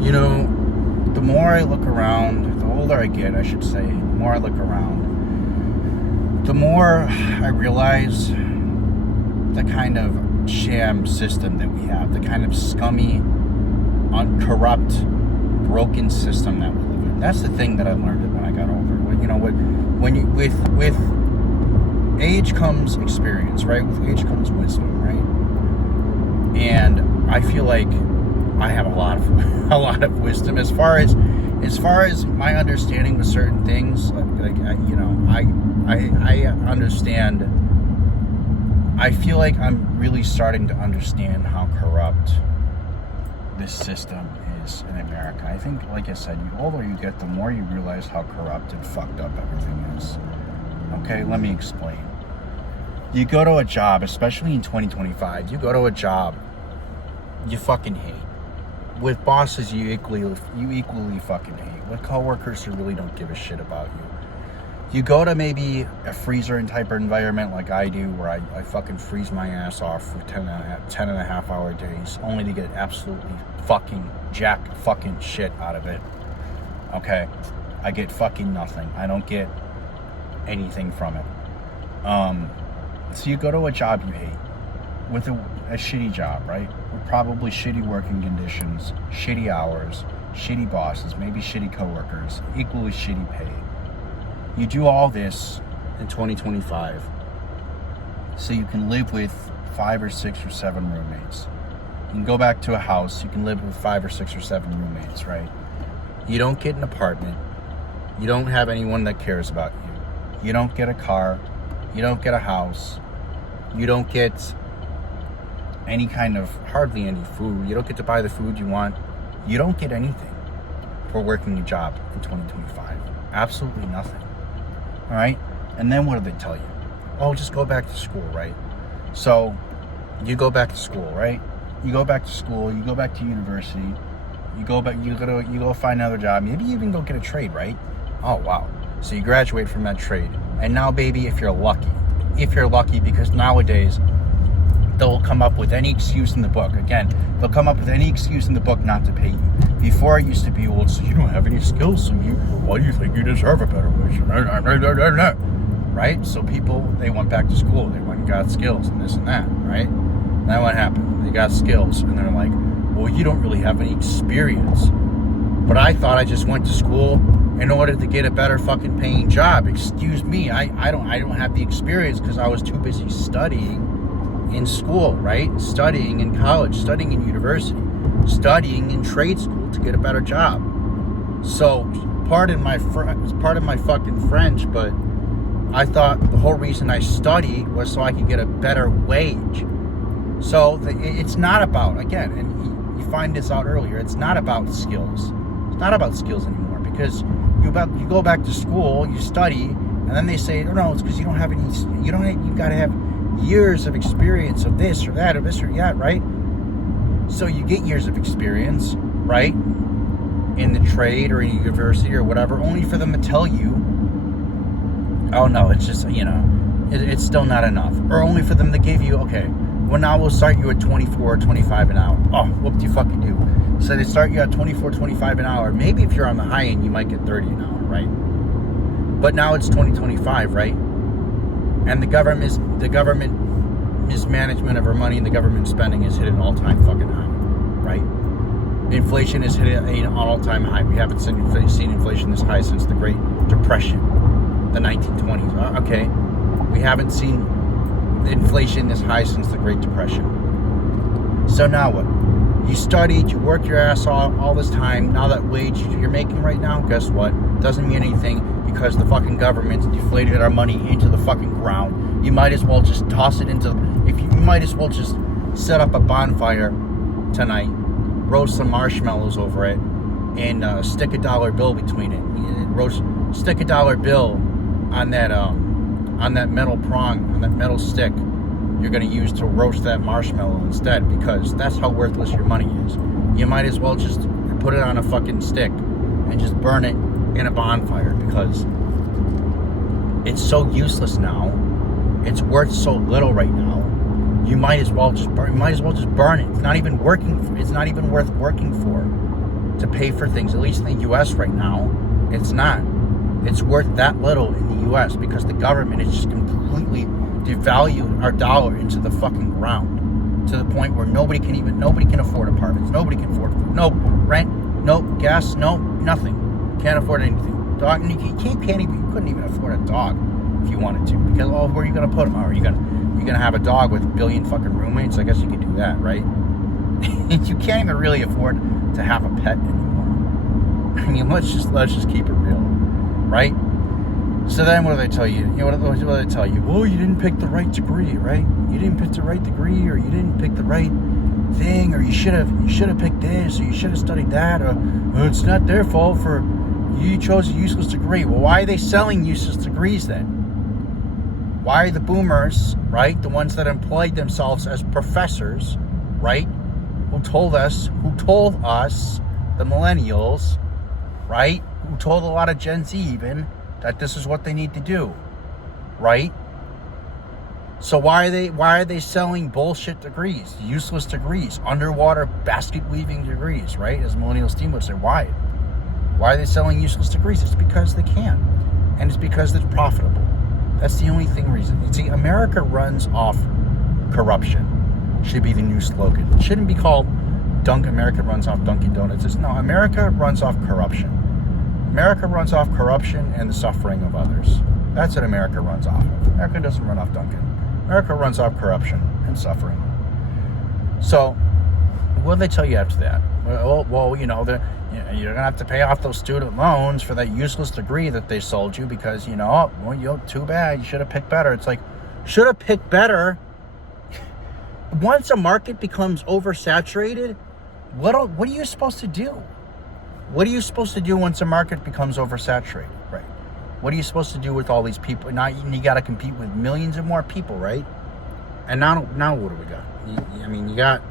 You know, the more I look around, the older I get, I should say, the more I look around, the more I realize the kind of sham system that we have, the kind of scummy, corrupt, broken system that we live in. That's the thing that I learned when I got older. With age comes experience, right? With age comes wisdom, right? And I feel like I have a lot of wisdom as far as my understanding with certain things. I understand. I feel like I'm really starting to understand how corrupt this system is in America. I think, like I said, the older you get, the more you realize how corrupt and fucked up everything is. Okay, let me explain. You go to a job, especially in 2025, you go to a job you fucking hate. With bosses you equally fucking hate. With coworkers who really don't give a shit about you. You go to maybe a freezer and type of environment like I do, where I fucking freeze my ass off for 10 and a half hour days, only to get absolutely fucking jack fucking shit out of it. Okay? I get fucking nothing. I don't get anything from it. So you go to a job you hate, with a shitty job, right? With probably shitty working conditions, shitty hours, shitty bosses, maybe shitty coworkers, equally shitty pay. You do all this in 2025 so you can live with 5 or 6 or 7 roommates. You can go back to a house, you can live with 5 or 6 or 7 roommates, right? You don't get an apartment. You don't have anyone that cares about you. You don't get a car. You don't get a house. You don't get hardly any food. You don't get to buy the food you want. You don't get anything for working a job in 2025. Absolutely nothing. All right? And then what do they tell you? Oh, just go back to school, right? So you go back to school, right? You go back to school, you go back to university, you go find another job, maybe you even go get a trade, right? Oh, wow. So you graduate from that trade. And now, baby, if you're lucky, because nowadays they'll come up with any excuse in the book. Again, they'll come up with any excuse in the book not to pay you. Before it used to be, well, so you don't have any skills, so why do you think you deserve a better wage? Right? So people, they went back to school. They went and got skills and this and that, right? Then what happened? They got skills, and they're like, well, you don't really have any experience. But I thought I just went to school in order to get a better fucking paying job. Excuse me, I don't have the experience because I was too busy studying in school, right? Studying in college, studying in university, studying in trade school to get a better job. So, pardon my fucking French, but I thought the whole reason I studied was so I could get a better wage. So it's not about, again, and you find this out earlier, it's not about skills. It's not about skills anymore, because you go back to school, you study, and then they say, no, it's because you don't have any. You got to have years of experience of this or that or this or that, right? So you get years of experience, right, in the trade or in university or whatever, only for them to tell you, oh no, it's just, it's still not enough. Or only for them to give you, okay, well now we'll start you at 24 or 25 an hour. Oh, what do you fucking do? So they start you at 24, 25 an hour. Maybe if you're on the high end, you might get 30 an hour, right? But now it's 2025, right? And the government mismanagement of our money and the government spending has hit an all-time fucking high, right? Inflation has hit an all-time high. We haven't seen inflation this high since the Great Depression, the 1920s. Okay, we haven't seen inflation this high since the Great Depression. So now what? You studied, you worked your ass off all this time. Now that wage you're making right now, guess what? Doesn't mean anything, because the fucking government's deflated our money into the fucking ground. You might as well just toss it into. You might as well just set up a bonfire tonight, roast some marshmallows over it, and stick a dollar bill between it. Stick a dollar bill on that metal prong, on that metal stick you're going to use to roast that marshmallow instead, because that's how worthless your money is. You might as well just put it on a fucking stick and just burn it in a bonfire, because it's so useless now. It's worth so little right now. You might as well just burn it. It's not even working. It's not even worth working for. to pay for things, at least in the U.S. right now. It's not. It's worth that little in the U.S. because the government has just completely devalued our dollar into the fucking ground to the point where nobody can afford apartments. Nobody can afford food. No rent. No gas. No nothing. Can't afford anything. Dog. You couldn't even afford a dog if you wanted to, because where are you gonna put them? Are you gonna have a dog with a billion fucking roommates? I guess you could do that, right? You can't even really afford to have a pet anymore. I mean, let's just keep it real, right? So then, what do they tell you? What do they tell you? Well, you didn't pick the right degree, right? You didn't pick the right degree, or you didn't pick the right thing, or you should have picked this, or you should have studied that, or well, it's not their fault for you chose a useless degree. Well, why are they selling useless degrees then? Why are the boomers, right, the ones that employed themselves as professors, right, who told us, the millennials, right, who told a lot of Gen Z even, that this is what they need to do, right? So why are they selling bullshit degrees, useless degrees, underwater basket weaving degrees, right? As millennials team would say, why? Why are they selling useless degrees? It's because they can, and it's because it's profitable. That's the only reason. See, America runs off corruption. Should be the new slogan. It shouldn't be called America runs off Dunkin' Donuts. No, America runs off corruption. America runs off corruption and the suffering of others. That's what America runs off of. America doesn't run off Dunkin'. America runs off corruption and suffering. So, what do they tell you after that? Well, you're gonna have to pay off those student loans for that useless degree that they sold you because too bad. You should have picked better. It's like, should have picked better. Once a market becomes oversaturated, what are you supposed to do? What are you supposed to do once a market becomes oversaturated, right? What are you supposed to do with all these people? Now you got to compete with millions of more people, right? And now what do we got?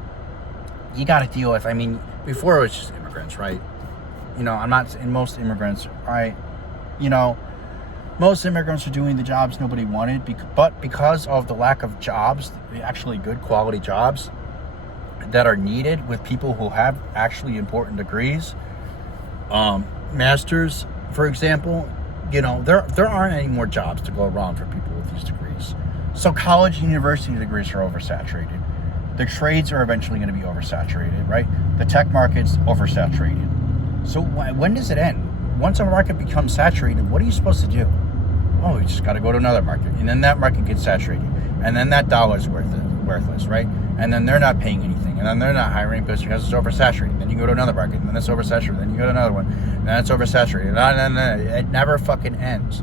You got to deal with. I mean, before it was just immigrants, right? I'm not in most immigrants, right? Most immigrants are doing the jobs nobody wanted, but because of the lack of jobs, actually good quality jobs that are needed with people who have actually important degrees, masters, for example, there aren't any more jobs to go around for people with these degrees. So college and university degrees are oversaturated. The trades are eventually going to be oversaturated, right? The tech market's oversaturated. So when does it end? Once a market becomes saturated, what are you supposed to do? Oh, you just got to go to another market. And then that market gets saturated. And then that dollar's worthless, right? And then they're not paying anything. And then they're not hiring because it's oversaturated. Then you go to another market. And then it's oversaturated. Then you go to another one. And then it's oversaturated. And it never fucking ends.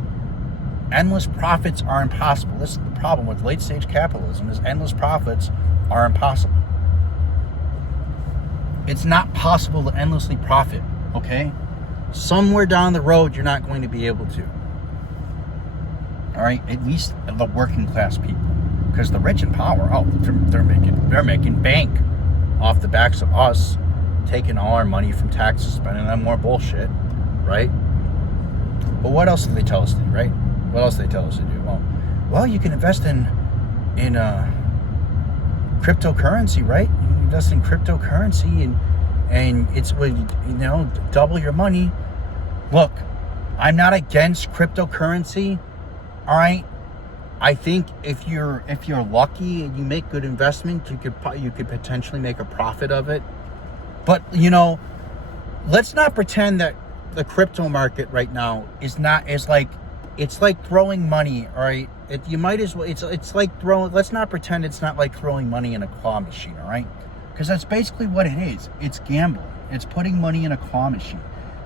Endless profits are impossible. This is the problem with late-stage capitalism, is endless profits are impossible. It's not possible to endlessly profit, okay? Somewhere down the road, you're not going to be able to. All right, at least the working class people, because the rich and power, they're making bank off the backs of us, taking all our money from taxes, spending on more bullshit, right? But what else do they tell us to do, right? What else do they tell us to do? Well, you can invest in cryptocurrency, right? You can invest in cryptocurrency and it's double your money. Look, I'm not against cryptocurrency. All right, I think if you're lucky and you make good investment, you could potentially make a profit of it. But let's not pretend that the crypto market right now is like throwing money. All right, you might as well. It's like throwing. Let's not pretend it's not like throwing money in a claw machine. All right, because that's basically what it is. It's gambling. It's putting money in a claw machine.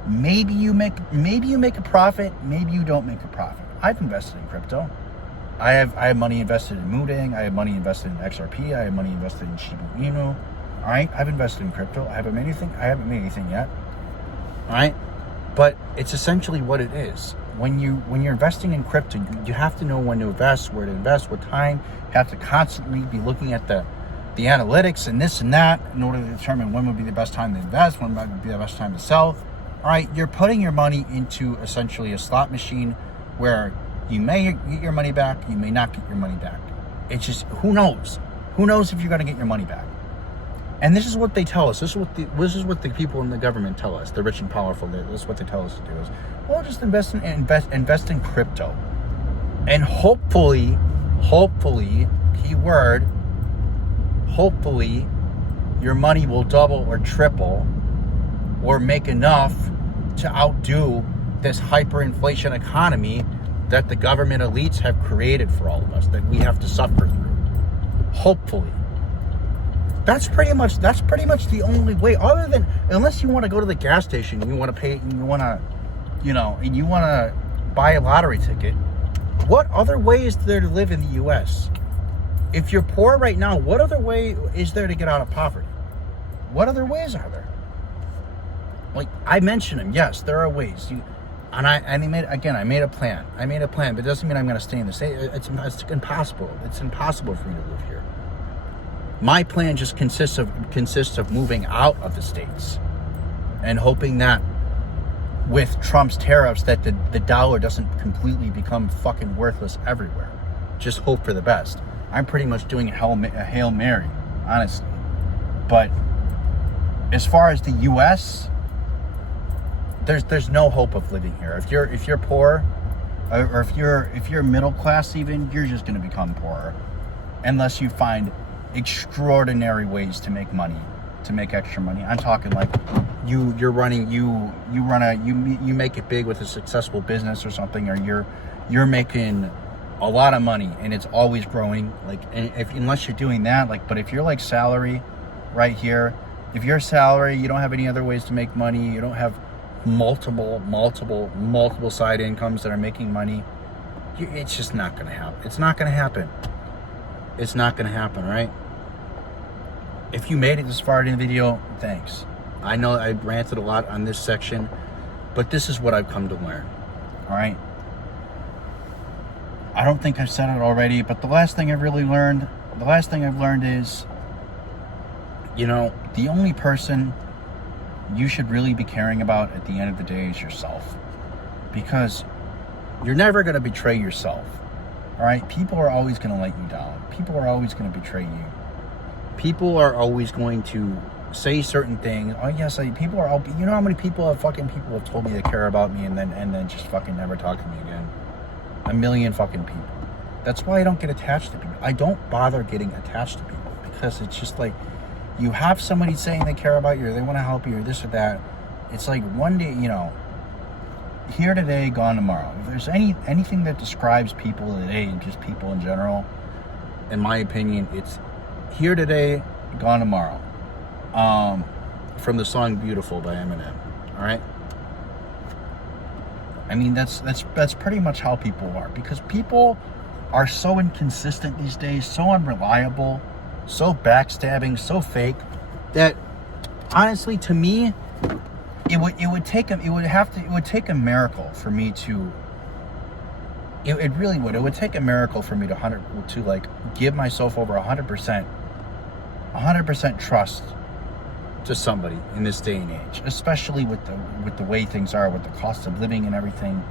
Maybe you make a profit. Maybe you don't make a profit. I've invested in crypto. I have money invested in Moodang. I have money invested in XRP. I have money invested in Shiba Inu. All right, I've invested in crypto. I haven't made anything yet. All right, but it's essentially what it is. When you're investing in crypto, you have to know when to invest, where to invest, what time. You have to constantly be looking at the analytics and this and that in order to determine when would be the best time to invest, when would be the best time to sell. All right, you're putting your money into essentially a slot machine where you may get your money back, you may not get your money back. It's just, who knows? Who knows if you're going to get your money back? And this is what they tell us. This is what the people in the government tell us. The rich and powerful. This is what they tell us to do. Is, well, just invest in crypto, and hopefully, keyword, hopefully, your money will double or triple, or make enough to outdo this hyperinflation economy that the government elites have created for all of us, that we have to suffer through. Hopefully. That's pretty much the only way, other than, unless you want to go to the gas station and you want to pay, and you want to buy a lottery ticket. What other way is there to live in the U.S.? If you're poor right now, what other way is there to get out of poverty? What other ways are there? Like, I mentioned them. Yes, there are ways. I made a plan. But it doesn't mean I'm going to stay in the state. It's impossible. It's impossible for me to live here. My plan just consists of moving out of the states and hoping that with Trump's tariffs that the dollar doesn't completely become fucking worthless everywhere. Just hope for the best. I'm pretty much doing a Hail Mary, honestly. But as far as the U.S., there's no hope of living here. If you're poor, or if you're middle class even, you're just going to become poorer, unless you find extraordinary ways to make money, to make extra money. I'm talking like you make it big with a successful business or something, or you're making a lot of money and it's always growing. Like, unless you're doing that, like, but if you're like salary right here, if you're salary, you don't have any other ways to make money, you don't have multiple side incomes that are making money, it's just not going to happen. It's not going to happen. It's not going to happen, right? If you made it this far in the video, thanks. I know I ranted a lot on this section, but this is what I've come to learn, all right? I don't think I've said it already, but the last thing I've learned is, the only person you should really be caring about at the end of the day is yourself. Because you're never going to betray yourself. All right? People are always going to let you down. People are always going to betray you. People are always going to say certain things. Oh, yes, people are all... You know how many people have told me they care about me and then just fucking never talk to me again? A million fucking people. That's why I don't get attached to people. I don't bother getting attached to people, because it's just like, you have somebody saying they care about you, or they want to help you, or this or that. It's like one day, here today, gone tomorrow. If there's anything that describes people today, and just people in general, in my opinion, it's here today, gone tomorrow. From the song "Beautiful" by Eminem. All right. I mean, that's pretty much how people are, because people are so inconsistent these days, so unreliable, so backstabbing, so fake, that honestly, to me, it would take a miracle for me to. It really would. It would take a miracle for me to like give myself over 100% trust to somebody in this day and age, especially with the way things are, with the cost of living and everything.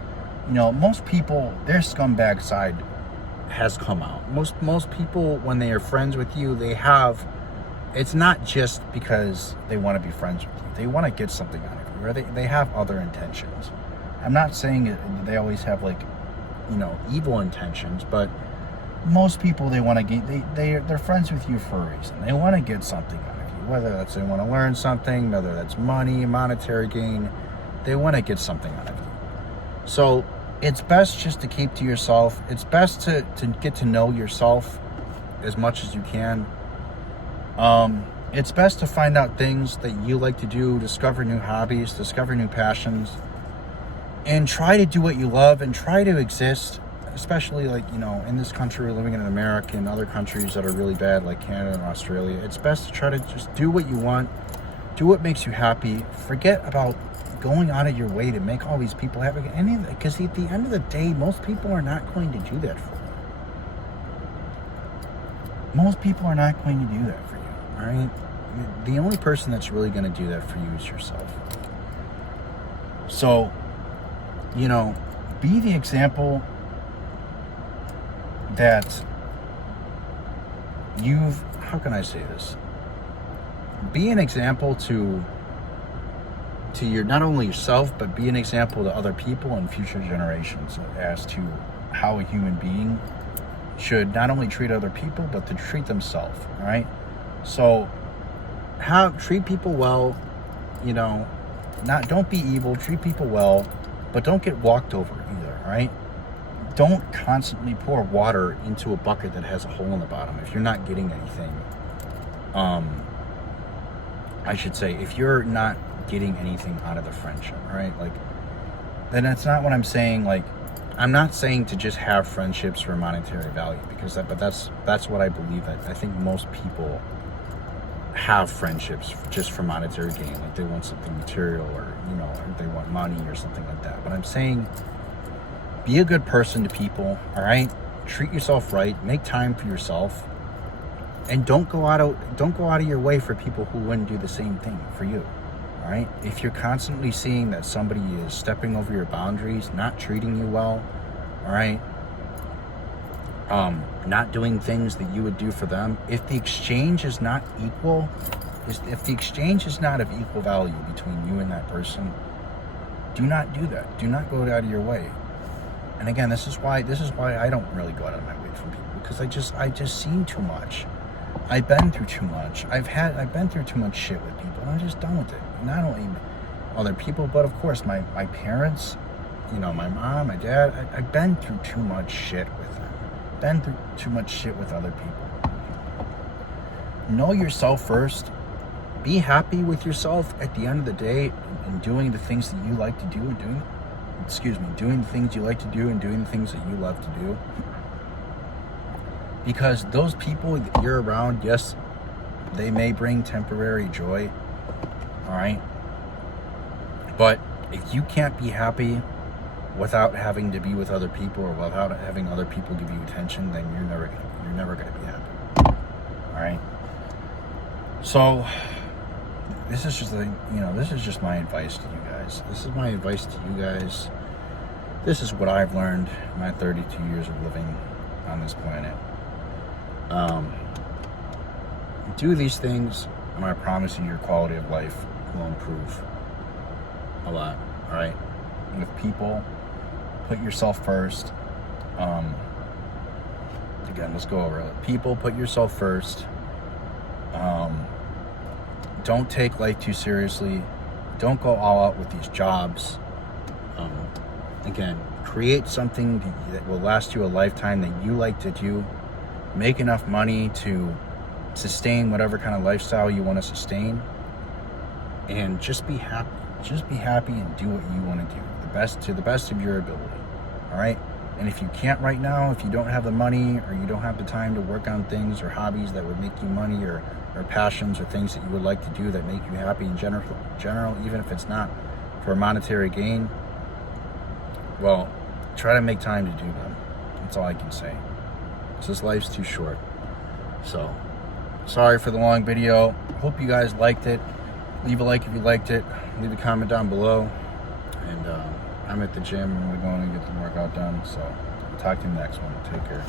Most people, their scumbag side has come out. Most people, when they are friends with you, it's not just because they want to be friends with you. They want to get something out of you, or they have other intentions. I'm not saying they always have evil intentions, but most people, they want to get, they're friends with you for a reason. They want to get something out of you, whether that's they want to learn something, whether that's money, monetary gain. They want to get something out of you. So it's best just to keep to yourself. It's best to get to know yourself as much as you can. It's best to find out things that you like to do, discover new hobbies, discover new passions, and try to do what you love, and try to exist, especially in this country, we're living in America, and other countries that are really bad, like Canada and Australia. It's best to try to just do what you want, do what makes you happy. Forget about going out of your way to make all these people happy, because at the end of the day, most people are not going to do that for you. Most people are not going to do that for you, all right? The only person that's really going to do that for you is yourself. So, be the example that how can I say this? be an example to your, not only yourself, but be an example to other people and future generations as to how a human being should not only treat other people, but to treat themselves. All right. So treat people well, you know, don't be evil, treat people well, but don't get walked over either. All right. Don't constantly pour water into a bucket that has a hole in the bottom if you're not getting anything. I should say, if you're not getting anything out of the friendship, right? Like, then that's not what I'm saying. Like, I'm not saying to just have friendships for monetary value, because that's what I believe. I think most people have friendships just for monetary gain, like they want something material, or you know, or they want money or something like that. But I'm saying, be a good person to people, all right? Treat yourself right, make time for yourself, and don't go out of your way for people who wouldn't do the same thing for you. All right? If you're constantly seeing that somebody is stepping over your boundaries, not treating you well, all right, not doing things that you would do for them, if the exchange is not equal, if the exchange is not of equal value between you and that person, do not do that. Do not go out of your way. And again, this is why I don't really go out of my way from people, because I just seen too much. I've been through too much. I've been through too much shit with people, and I'm just done with it. Not only other people, but of course my parents, you know, my mom, my dad. I've been through too much shit with them. Been through too much shit with other people. Know yourself first. Be happy with yourself at the end of the day, and doing the things that you like to do, and doing the things you like to do, and doing the things that you love to do. Because those people that you're around, yes, they may bring temporary joy, all right? But if you can't be happy without having to be with other people, or without having other people give you attention, then you're never gonna be happy, all right? So this is just my advice to you guys. This is my advice to you guys. This is what I've learned in my 32 years of living on this planet. Do these things, and I promise you your quality of life will improve a lot. All right, with people, put yourself first. Again, let's go over it. People, put yourself first. Don't take life too seriously. Don't go all out with these jobs. Again, create something that will last you a lifetime that you like to do. Make enough money to sustain whatever kind of lifestyle you want to sustain, and just be happy. Just be happy and do what you want to do, to the best of your ability. All right. And if you can't right now, if you don't have the money, or you don't have the time to work on things or hobbies that would make you money, or passions or things that you would like to do that make you happy in general, even if it's not for monetary gain, well, try to make time to do them. That's all I can say. This life's too short. So, sorry for the long video. Hope you guys liked it. Leave a like if you liked it. Leave a comment down below. And I'm at the gym, and we're going to get the workout done. So, talk to you in the next one. Take care.